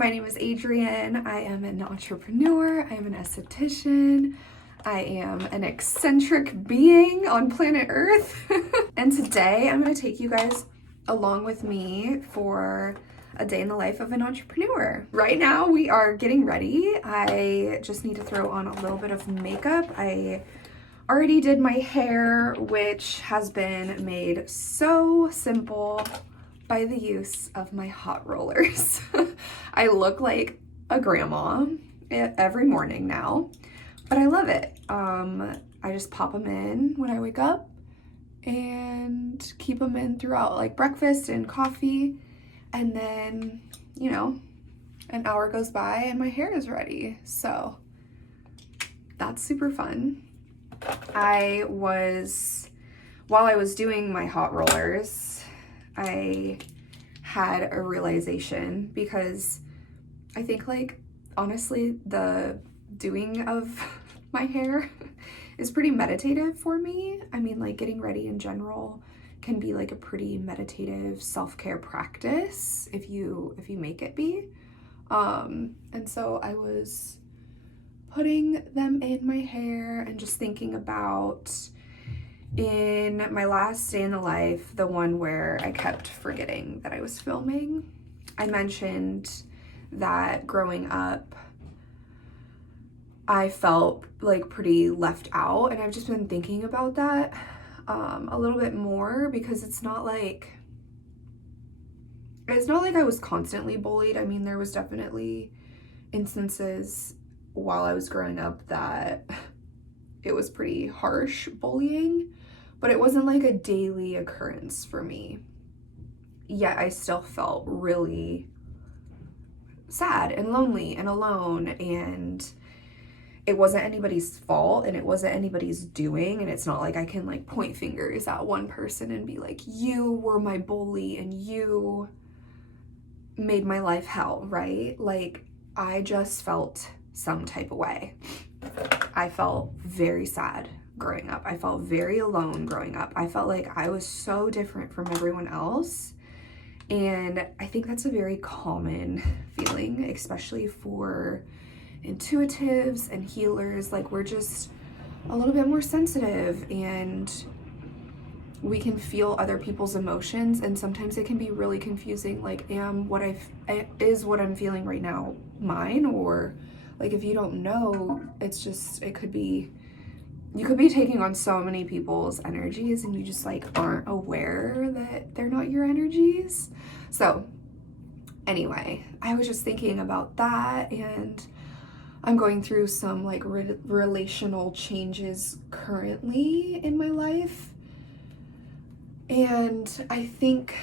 My name is Adrienne. I am an entrepreneur. I am an esthetician. I am an eccentric being on planet Earth. And today I'm going to take you guys along with me for a day in the life of an entrepreneur. Right now we are getting ready. I just need to throw on a little bit of makeup. I already did my hair, which has been made so simple by the use of my hot rollers. I look like a grandma every morning now, but I love it. I just pop them in when I wake up and keep them in throughout like breakfast and coffee. And then, you know, an hour goes by and my hair is ready. So that's super fun. While I was doing my hot rollers, I had a realization because I think, like, honestly, the doing of my hair is pretty meditative for me. I mean, like, getting ready in general can be like a pretty meditative self-care practice if you make it be. And so I was putting them in my hair and just thinking about, in my last day in the life, the one where I kept forgetting that I was filming, I mentioned that growing up, I felt like pretty left out, and I've just been thinking about that a little bit more, because it's not like I was constantly bullied. I mean, there was definitely instances while I was growing up that it was pretty harsh bullying, but it wasn't like a daily occurrence for me. Yet I still felt really sad and lonely and alone, and it wasn't anybody's fault and it wasn't anybody's doing, and it's not like I can like point fingers at one person and be like, you were my bully and you made my life hell, right? Like, I just felt some type of way. I felt very sad growing up. I felt very alone growing up. I felt like I was so different from everyone else. And I think that's a very common feeling, especially for intuitives and healers. Like, we're just a little bit more sensitive and we can feel other people's emotions, and sometimes it can be really confusing. Like, is what I'm feeling right now mine? Or like, if you don't know, you could be taking on so many people's energies and you just like aren't aware that they're not your energies. So anyway, I was just thinking about that, and I'm going through some like relational changes currently in my life. And I think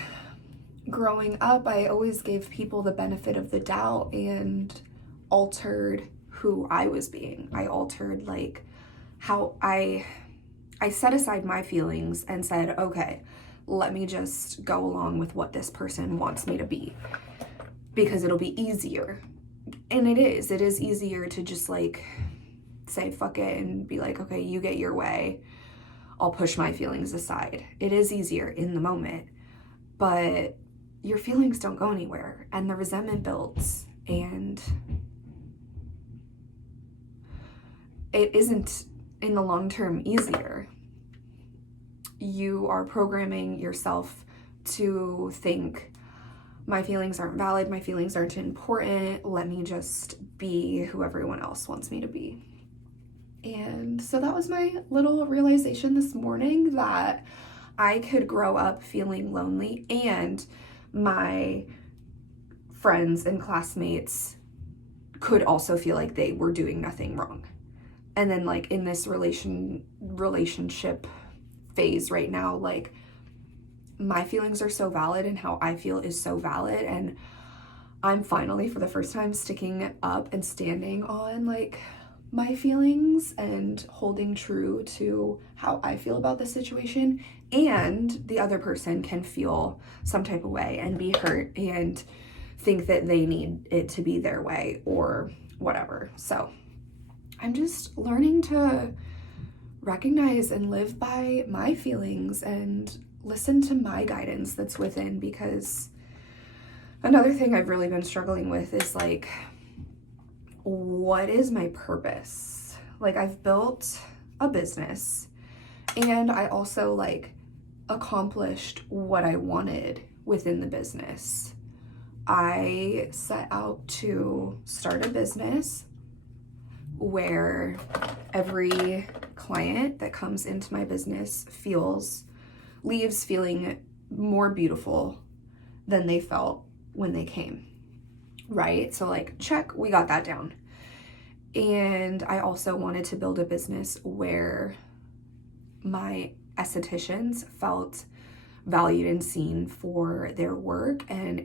growing up, I always gave people the benefit of the doubt and altered who I was being. I altered like how I set aside my feelings and said, okay, let me just go along with what this person wants me to be, because it'll be easier. And it is easier to just like say fuck it and be like, okay, you get your way, I'll push my feelings aside. It is easier in the moment, but your feelings don't go anywhere, and the resentment builds, and it isn't in the long term easier. You are programming yourself to think, my feelings aren't valid, my feelings aren't important, let me just be who everyone else wants me to be. And so that was my little realization this morning, that I could grow up feeling lonely and my friends and classmates could also feel like they were doing nothing wrong. And then like in this relationship phase right now, like, my feelings are so valid and how I feel is so valid, and I'm finally, for the first time, sticking up and standing on like my feelings and holding true to how I feel about the situation. And the other person can feel some type of way and be hurt and think that they need it to be their way or whatever. So I'm just learning to recognize and live by my feelings and listen to my guidance that's within, because Another thing I've really been struggling with is like, what is my purpose? Like, I've built a business and I also like accomplished what I wanted within the business. I set out to start a business where every client that comes into my business leaves feeling more beautiful than they felt when they came, right? So like, check, we got that down. And I also wanted to build a business where my estheticians felt valued and seen for their work, and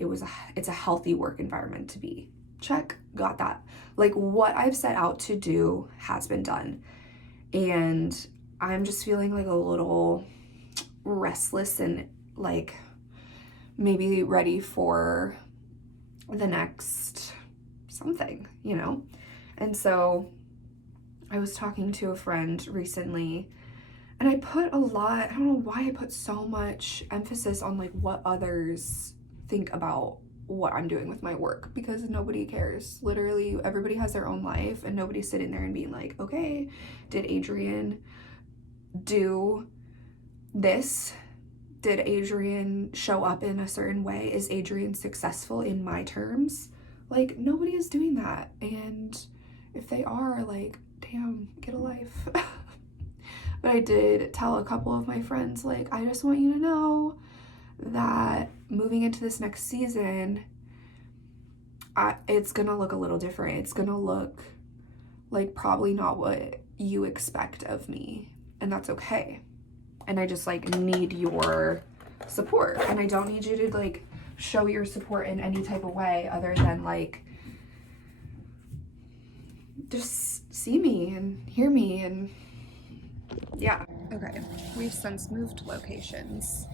it's a healthy work environment to be. Check, got that. Like, what I've set out to do has been done, and I'm just feeling like a little restless and like maybe ready for the next something, you know? And so I was talking to a friend recently, and I don't know why I put so much emphasis on like what others think about what I'm doing with my work, because nobody cares. Literally, everybody has their own life, and nobody's sitting there and being like, okay, did Adrian do this? Did Adrian show up in a certain way? Is Adrian successful in my terms? Like, nobody is doing that. And if they are, like, damn, get a life. But I did tell a couple of my friends, like, I just want you to know that moving into this next season, it's gonna look a little different. It's gonna look like probably not what you expect of me, and that's okay. And I just like need your support, and I don't need you to like show your support in any type of way other than like just see me and hear me. And yeah, okay, we've since moved locations.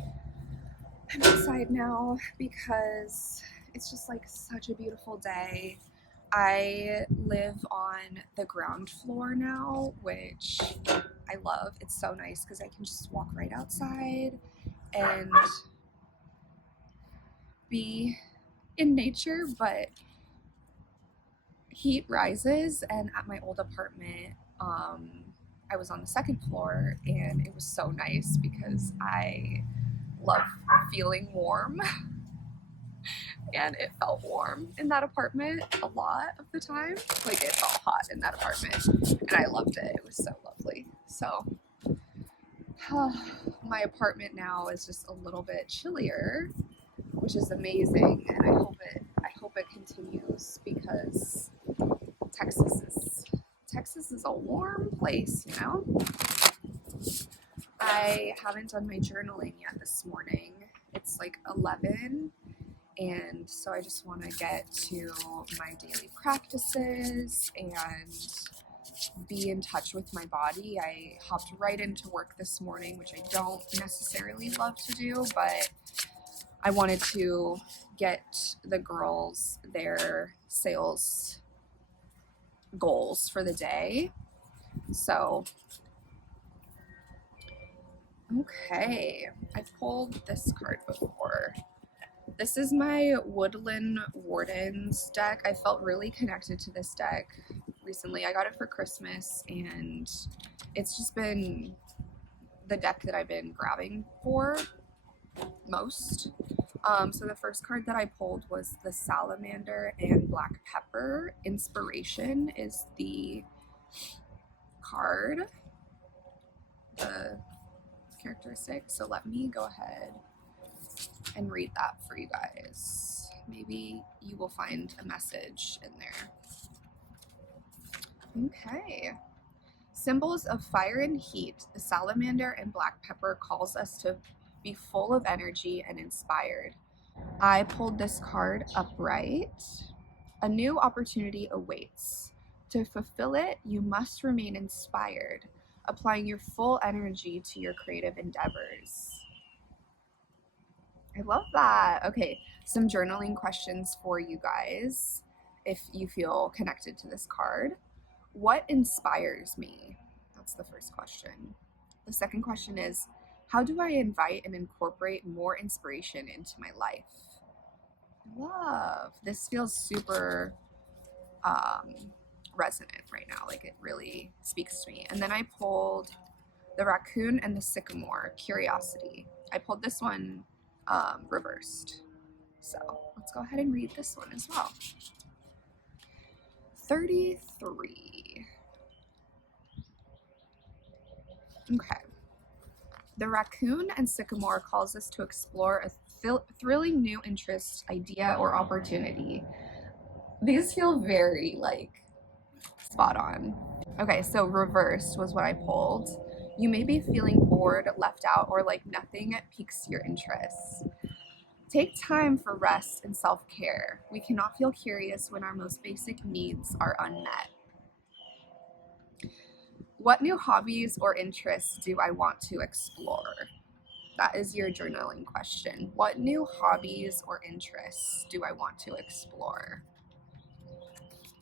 I'm outside now because it's just like such a beautiful day. I live on the ground floor now, which I love. It's so nice because I can just walk right outside and be in nature, but heat rises, and at my old apartment, I was on the second floor, and it was so nice because I love feeling warm. And it felt warm in that apartment a lot of the time. Like, it felt hot in that apartment, and I loved it. It was so lovely. So my apartment now is just a little bit chillier, which is amazing, and I hope it continues, because Texas is a warm place, you know? I haven't done my journaling yet this morning. It's like 11, and so I just want to get to my daily practices and be in touch with my body. I hopped right into work this morning, which I don't necessarily love to do, but I wanted to get the girls their sales goals for the day. So, okay, I've pulled this card before. This is my Woodland Wardens deck. I felt really connected to this deck recently. I got it for Christmas, and it's just been the deck that I've been grabbing for most. So the first card that I pulled was the Salamander and Black Pepper. Inspiration is the card, the characteristic. So let me go ahead and read that for you guys. Maybe you will find a message in there. Okay. Symbols of fire and heat, the salamander and black pepper calls us to be full of energy and inspired. I pulled this card upright. A new opportunity awaits. To fulfill it, you must remain inspired, applying your full energy to your creative endeavors. I love that. Okay, some journaling questions for you guys if you feel connected to this card. What inspires me? That's the first question. The second question is, how do I invite and incorporate more inspiration into my life? love. This feels super resonant right now. Like it really speaks to me. And then I pulled the raccoon and the sycamore, curiosity. I pulled this one reversed. So let's go ahead and read this one as well. 33. Okay. The raccoon and sycamore calls us to explore a thrilling new interest, idea, or opportunity. These feel very like spot on. Okay, so reversed was what I pulled. You may be feeling bored, left out, or like nothing piques your interest. Take time for rest and self-care. We cannot feel curious when our most basic needs are unmet. What new hobbies or interests do I want to explore? That is your journaling question. What new hobbies or interests do I want to explore?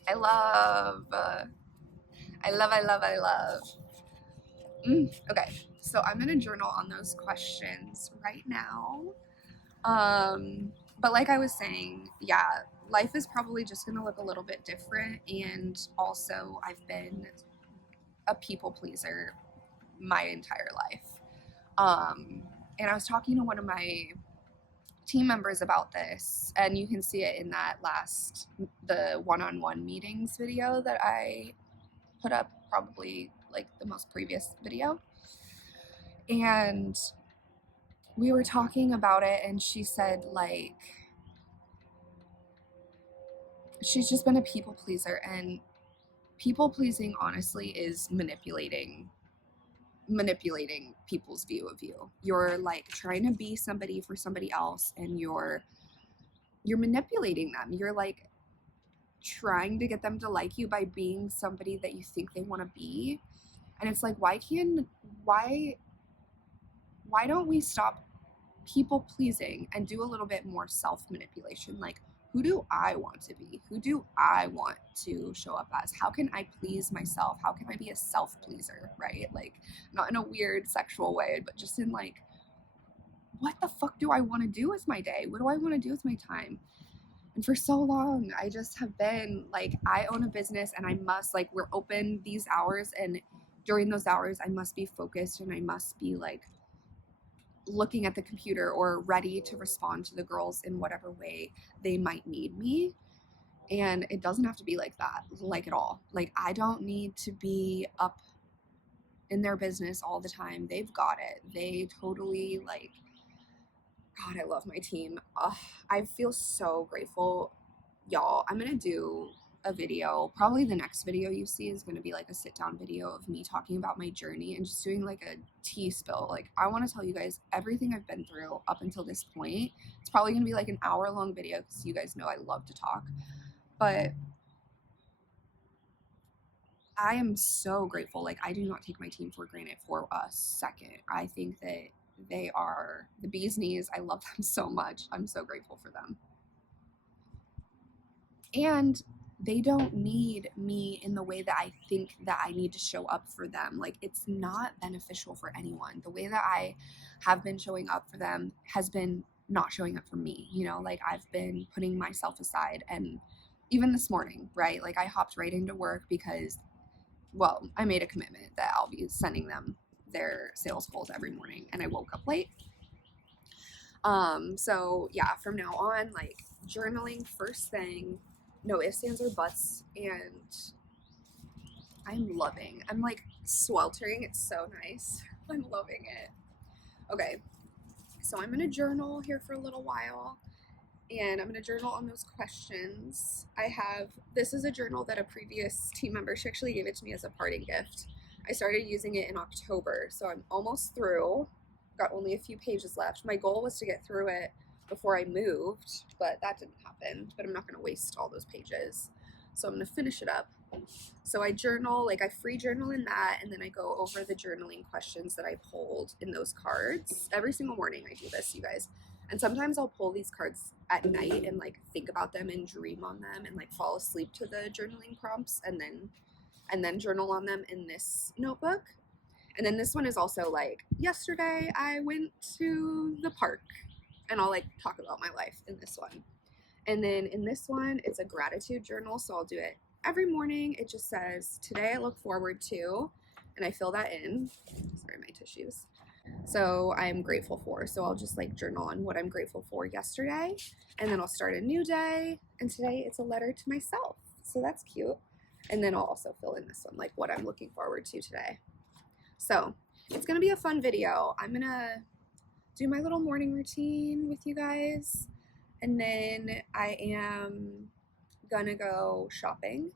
I love. Okay, so I'm gonna journal on those questions right now. But like I was saying, yeah, life is probably just gonna look a little bit different. And also, I've been a people pleaser my entire life. And I was talking to one of my team members about this, and you can see it in that the one-on-one meetings video that I put up, probably like the most previous video. And we were talking about it, and she said like she's just been a people pleaser, and people pleasing honestly is manipulating people's view of you. You're like trying to be somebody for somebody else, and you're manipulating them. You're like trying to get them to like you by being somebody that you think they want to be. And it's like, why don't we stop people pleasing and do a little bit more self manipulation? Like, who do I want to be? Who do I want to show up as? How can I please myself? How can I be a self pleaser, right? Like, not in a weird sexual way, but just in like, what the fuck do I want to do with my day? What do I want to do with my time? And for so long, I just have been like, I own a business and I must, like, we're open these hours, and during those hours, I must be focused and I must be like looking at the computer or ready to respond to the girls in whatever way they might need me. And it doesn't have to be like that, like at all. Like, I don't need to be up in their business all the time. They've got it. They totally like, God, I love my team. I feel so grateful. Y'all, I'm going to do a video. Probably the next video you see is going to be like a sit down video of me talking about my journey and just doing like a tea spill. Like, I want to tell you guys everything I've been through up until this point. It's probably going to be like an hour-long video because you guys know I love to talk. But I am so grateful. Like, I do not take my team for granted for a second. I think that they are the bee's knees. I love them so much. I'm so grateful for them. And they don't need me in the way that I think that I need to show up for them. Like, it's not beneficial for anyone. The way that I have been showing up for them has been not showing up for me. You know, like, I've been putting myself aside. And even this morning, right? Like, I hopped right into work because, well, I made a commitment that I'll be sending them their sales goals every morning, and I woke up late. So yeah, from now on, like, journaling first thing, no ifs, ands, or buts, and I'm like sweltering. It's so nice. I'm loving it. Okay, so I'm gonna journal here for a little while, and I'm gonna journal on those questions. This is a journal that a previous team member, she actually gave it to me as a parting gift. I started using it in October, so I'm almost through. Got only a few pages left. My goal was to get through it before I moved, but that didn't happen. But I'm not going to waste all those pages, so I'm going to finish it up. So I journal, like, I free journal in that, and then I go over the journaling questions that I pulled in those cards. Every single morning I do this, you guys. And sometimes I'll pull these cards at night and like think about them and dream on them and like fall asleep to the journaling prompts, and then journal on them in this notebook. And then this one is also like, yesterday I went to the park, and I'll like talk about my life in this one. And then in this one, it's a gratitude journal. So I'll do it every morning. It just says, today I look forward to, and I fill that in. Sorry, my tissues. So I'm grateful for. So I'll just like journal on what I'm grateful for yesterday. And then I'll start a new day. And today it's a letter to myself. So that's cute. And then I'll also fill in this one, like what I'm looking forward to today. So it's going to be a fun video. I'm going to do my little morning routine with you guys. And then I am going to go shopping.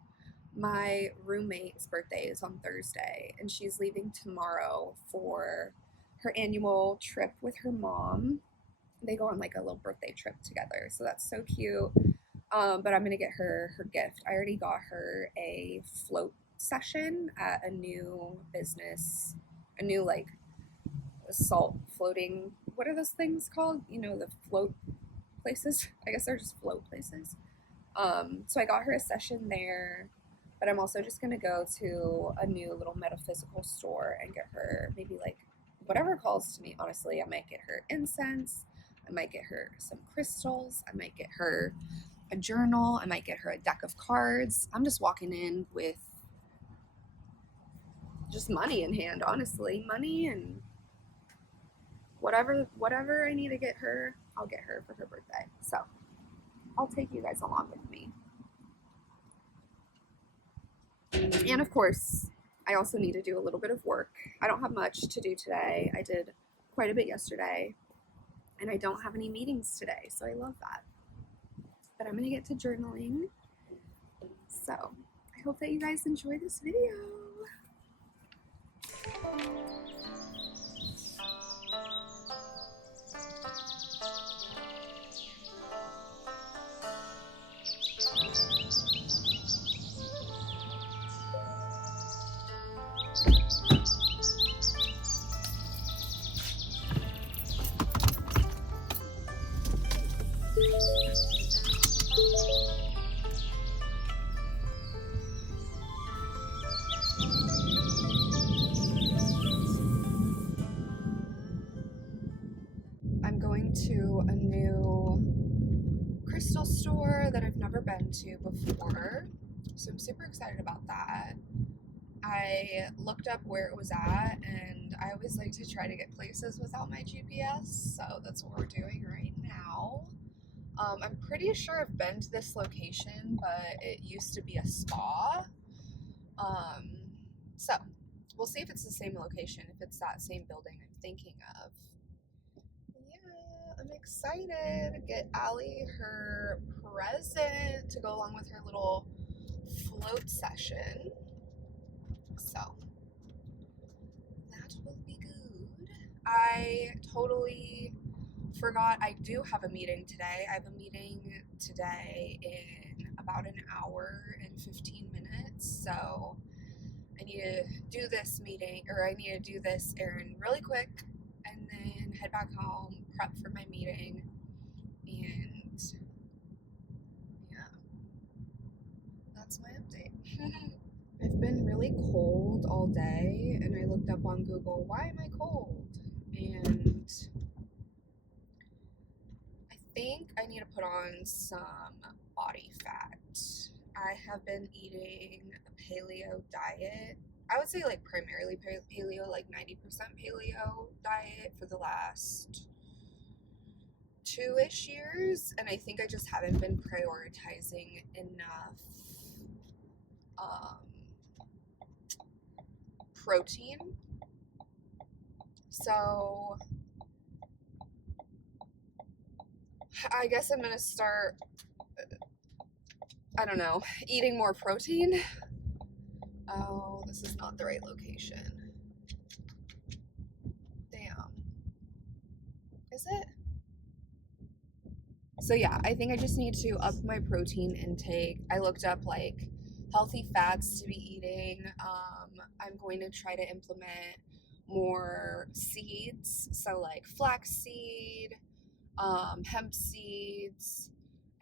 My roommate's birthday is on Thursday, and she's leaving tomorrow for her annual trip with her mom. They go on like a little birthday trip together, so that's so cute. But I'm gonna get her gift. I already got her a float session at a new business, a new like salt floating. What are those things called? You know, the float places. I guess they're just float places. So I got her a session there, but I'm also just gonna go to a new little metaphysical store and get her maybe like whatever calls to me. Honestly, I might get her incense. I might get her some crystals. I might get her a journal. I might get her a deck of cards. I'm just walking in with just money in hand, honestly. Money and whatever I need to get her, I'll get her for her birthday. So I'll take you guys along with me. And of course, I also need to do a little bit of work. I don't have much to do today. I did quite a bit yesterday, and I don't have any meetings today, so I love that. But I'm gonna get to journaling. So I hope that you guys enjoy this video. I'm going to a new crystal store that I've never been to before, so I'm super excited about that. I looked up where it was at, and I always like to try to get places without my GPS, so that's what we're doing right now. I'm pretty sure I've been to this location, but it used to be a spa. So we'll see if it's the same location, if it's that same building I'm thinking of. Yeah, I'm excited to get Allie her present to go along with her little float session. So that will be good. I totally forgot I do have a meeting today. I have a meeting today in about an hour and 15 minutes. So I need to do this meeting, or I need to do this errand really quick and then head back home, prep for my meeting, and yeah, that's my update. I've been really cold all day, and I looked up on Google, why am I cold? And I think I need to put on some body fat. I have been eating a paleo diet. I would say like primarily paleo, like 90% paleo diet for the last 2-ish years, and I think I just haven't been prioritizing enough protein. So I guess I'm gonna start, I don't know, eating more protein. Oh, this is not the right location. Damn. Is it? So yeah, I think I just need to up my protein intake. I looked up like healthy fats to be eating. I'm going to try to implement more seeds, so like flax seed, hemp seeds,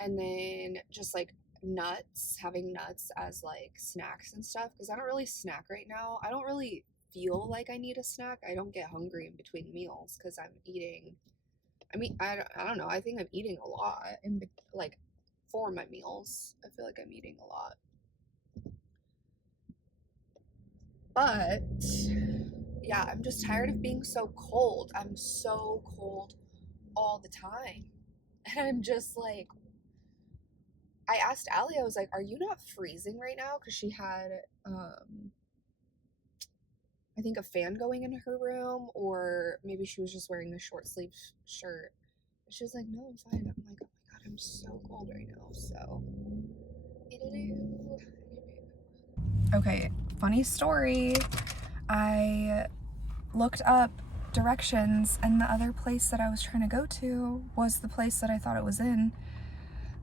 and then just like nuts, having nuts as like snacks and stuff, because I don't really snack right now. I don't really feel like I need a snack. I don't get hungry in between meals because I'm eating, I mean, I don't know. I think I'm eating a lot, and like for my meals. I feel like I'm eating a lot. But yeah, I'm just tired of being so cold. I'm so cold all the time. And I'm just like, I asked Allie, I was like, are you not freezing right now? Because she had, I think, a fan going in her room, or maybe she was just wearing a short sleeve shirt. She was like, no, I'm fine. I'm like, oh my god, I'm so cold right now. So, okay, funny story. I looked up directions, and the other place that I was trying to go to was the place that I thought it was in.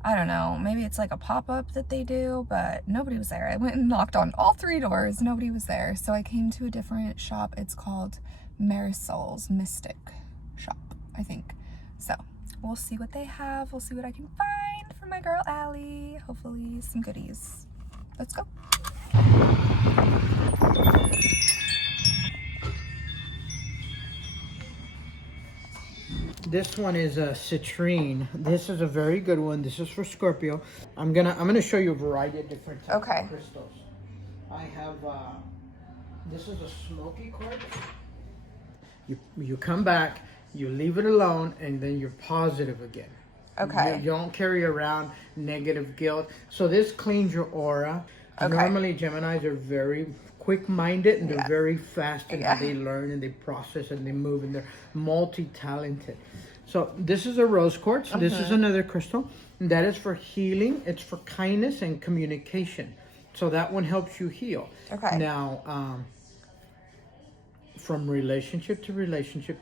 I don't know, maybe it's like a pop-up that they do, but nobody was there. I went and knocked on all 3 doors, nobody was there. So I came to a different shop. It's called Marisol's Mystic Shop, I think. So we'll see what they have. We'll see what I can find for my girl Allie. Hopefully some goodies. Let's go. This one is a citrine. This is a very good one. This is for Scorpio. I'm gonna show you a variety of different types of crystals. I have this is a smoky quartz. You come back, you leave it alone, and then you're positive again. Okay. You don't carry around negative guilt. So this cleans your aura. Okay. Normally Geminis are very quick-minded and they're very fast and they learn and they process and they move and they're multi-talented. So this is a rose quartz. This is another crystal. And that is for healing. It's for kindness and communication. So that one helps you heal. Okay. Now, from relationship to relationship,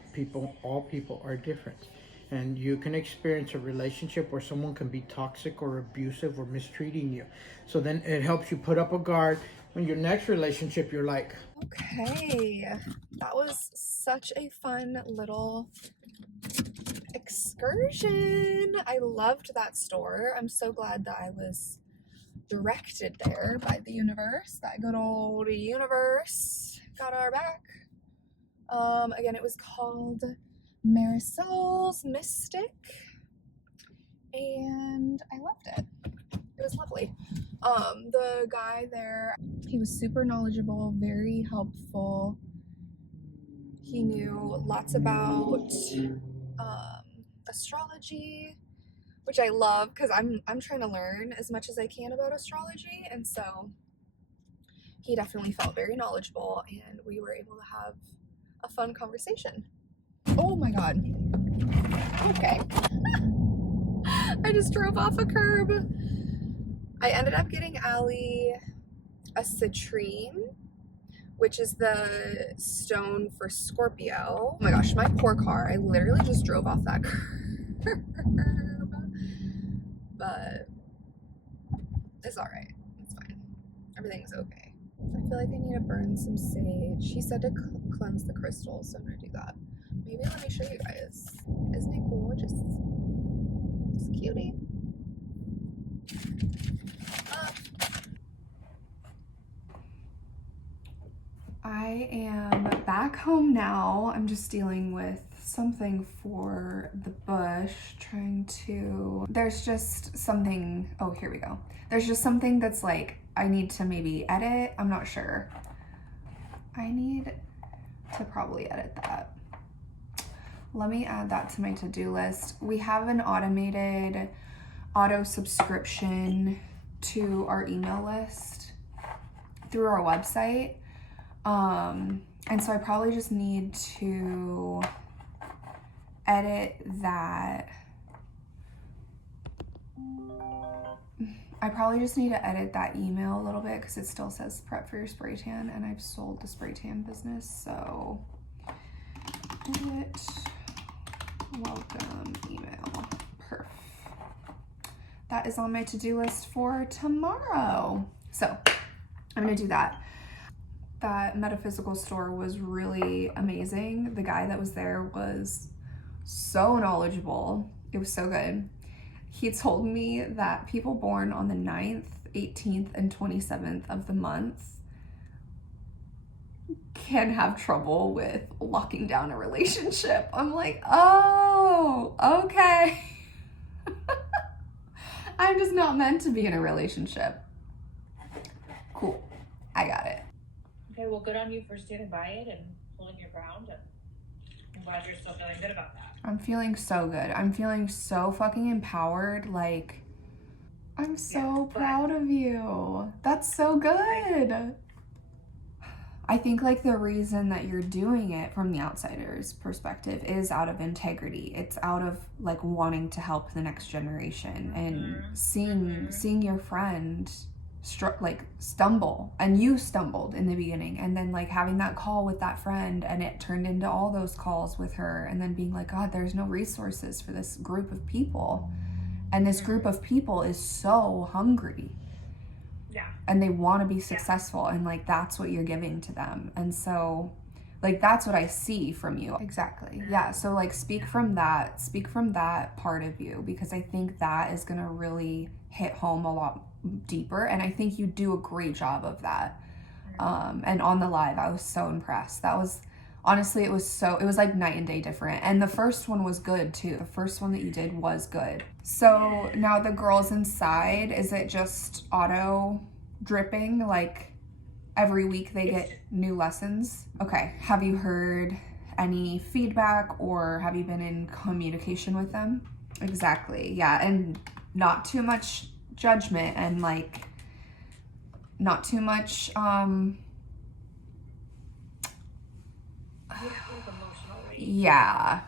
all people are different. And you can experience a relationship where someone can be toxic or abusive or mistreating you. So then it helps you put up a guard. When your next relationship, you're like, okay, that was such a fun little excursion. I loved that store. I'm so glad that I was directed there by the universe. That good old universe got our back. Again, it was called Marisol's Mystic, and I loved it. It was lovely. The guy there, he was super knowledgeable, very helpful. He knew lots about astrology, which I love because I'm trying to learn as much as I can about astrology, and so he definitely felt very knowledgeable, and we were able to have a fun conversation. Oh my god. Okay. I just drove off a curb. I ended up getting Allie a citrine, which is the stone for Scorpio. Oh my gosh, my poor car. I literally just drove off that curb. But it's alright. It's fine. Everything's okay. I feel like I need to burn some sage. He said to cleanse the crystals, so I'm gonna do that. Maybe let me show you guys. Isn't it gorgeous? It's cutie. I am back home now. I'm just dealing with something for the bush, there's just something, oh, here we go. There's just something that's like, I need to maybe edit. I'm not sure. I need to probably edit that. Let me add that to my to-do list. We have an automated auto subscription to our email list through our website. And so I probably just need to edit that. I probably just need to edit that email a little bit because it still says prep for your spray tan, and I've sold the spray tan business. So edit welcome email. Perf. That is on my to-do list for tomorrow. So I'm gonna do that. That metaphysical store was really amazing. The guy that was there was so knowledgeable. It was so good. He told me that people born on the 9th, 18th, and 27th of the month can have trouble with locking down a relationship. I'm like, oh, okay. I'm just not meant to be in a relationship. Cool. I got it. Okay, well, good on you for standing by it and holding your ground. And I'm glad you're still feeling good about that. I'm feeling so good. I'm feeling so fucking empowered. Like, I'm so proud of you. That's so good. I think like the reason that you're doing it from the outsider's perspective is out of integrity. It's out of like wanting to help the next generation and seeing your friend stumble, and you stumbled in the beginning, and then like having that call with that friend, and it turned into all those calls with her, and then being like, God, there's no resources for this group of people, and this group of people is so hungry. Yeah. And they want to be successful, and like that's what you're giving to them. And so like that's what I see from you. Exactly. Yeah. So like speak from that part of you, because I think that is gonna really hit home a lot deeper, and I think you do a great job of that. And on the live, I was so impressed. That was honestly, it was like night and day different. And the first one was good too. The first one that you did was good. So now the girls inside, is it just auto dripping? Like every week they get new lessons? Okay. Have you heard any feedback, or have you been in communication with them? Exactly. Yeah. And not too much judgment, and like not too much yeah,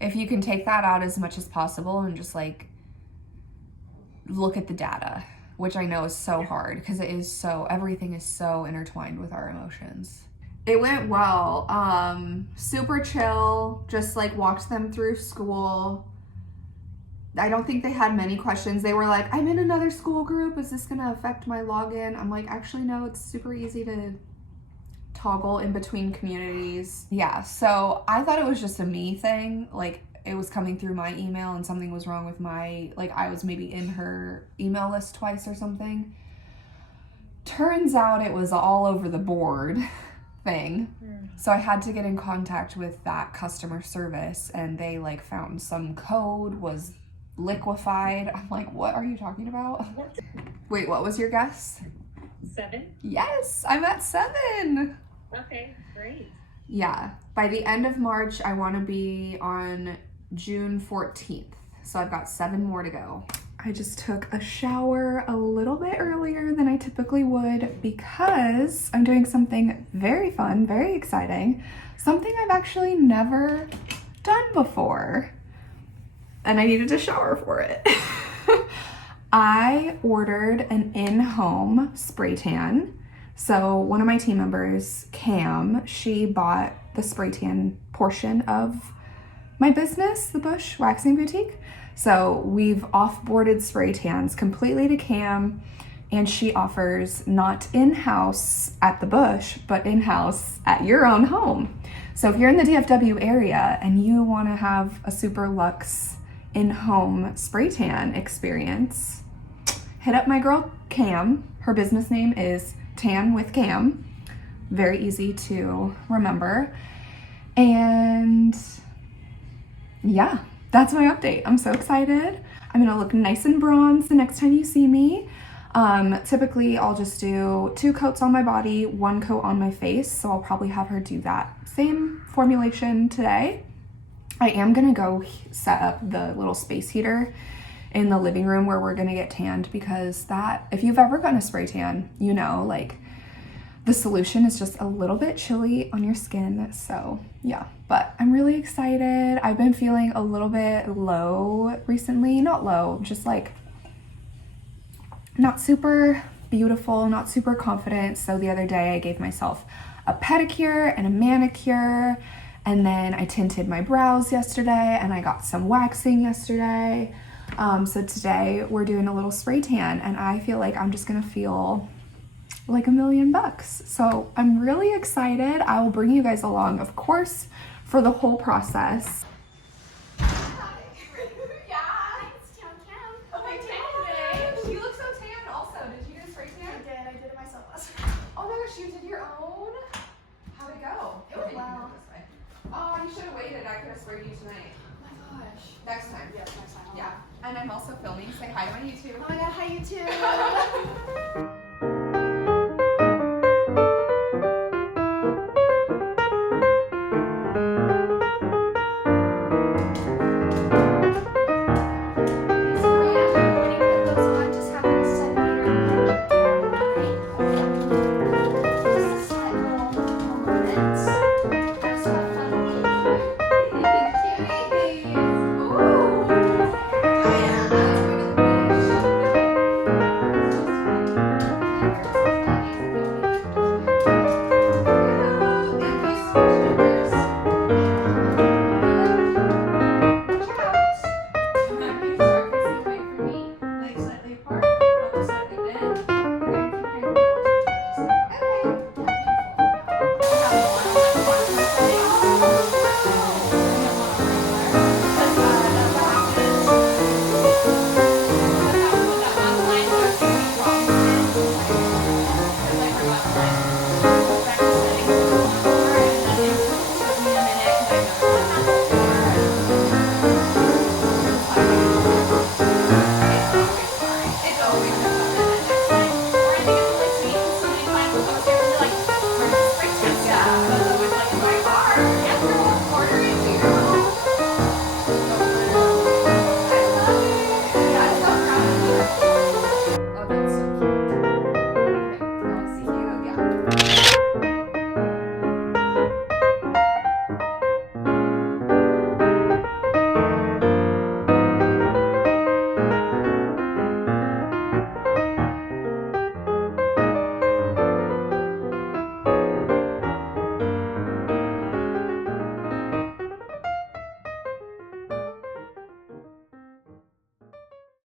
if you can take that out as much as possible and just like look at the data, which I know is so hard because it is so, everything is so intertwined with our emotions. It went well. Super chill, just like walked them through school. I don't think they had many questions. They were like, I'm in another school group. Is this gonna affect my login? I'm like, actually, no, it's super easy to toggle in between communities. Yeah, so I thought it was just a me thing. Like it was coming through my email and something was wrong with my, like I was maybe in her email list twice or something. Turns out it was all over the board thing. So I had to get in contact with that customer service, and they like found some code was liquefied. I'm like, what are you talking about? Wait, what was your guess? 7? Yes, I'm at 7. Okay, great. Yeah, by the end of March, I want to be on June 14th. So I've got 7 more to go. I just took a shower a little bit earlier than I typically would because I'm doing something very fun, very exciting, something I've actually never done before. And I needed to shower for it. I ordered an in-home spray tan. So one of my team members, Cam, she bought the spray tan portion of my business, the Bush Waxing Boutique. So we've offboarded spray tans completely to Cam, and she offers not in-house at the Bush, but in-house at your own home. So if you're in the DFW area and you want to have a super luxe in-home spray tan experience, hit up my girl Cam. Her business name is Tan with Cam. Very easy to remember. And yeah, that's my update. I'm so excited. I'm gonna look nice and bronzed the next time you see me. Typically I'll just do 2 coats on my body, 1 coat on my face. So I'll probably have her do that same formulation today. I am gonna go set up the little space heater in the living room where we're gonna get tanned, because that, if you've ever gotten a spray tan, you know, like the solution is just a little bit chilly on your skin. So yeah, but I'm really excited. I've been feeling a little bit low recently, not low, just like not super beautiful, not super confident. So the other day I gave myself a pedicure and a manicure, and then I tinted my brows yesterday, and I got some waxing yesterday. So today we're doing a little spray tan, and I feel like I'm just gonna feel like $1,000,000. So I'm really excited. I will bring you guys along, of course, for the whole process. You did your own? How'd it go? It went well. Oh, you should have waited. I could have sprayed you tonight. Oh my gosh. Next time. Yeah, next time. Yeah. And I'm also filming. Say hi to my YouTube. Oh my god, hi YouTube!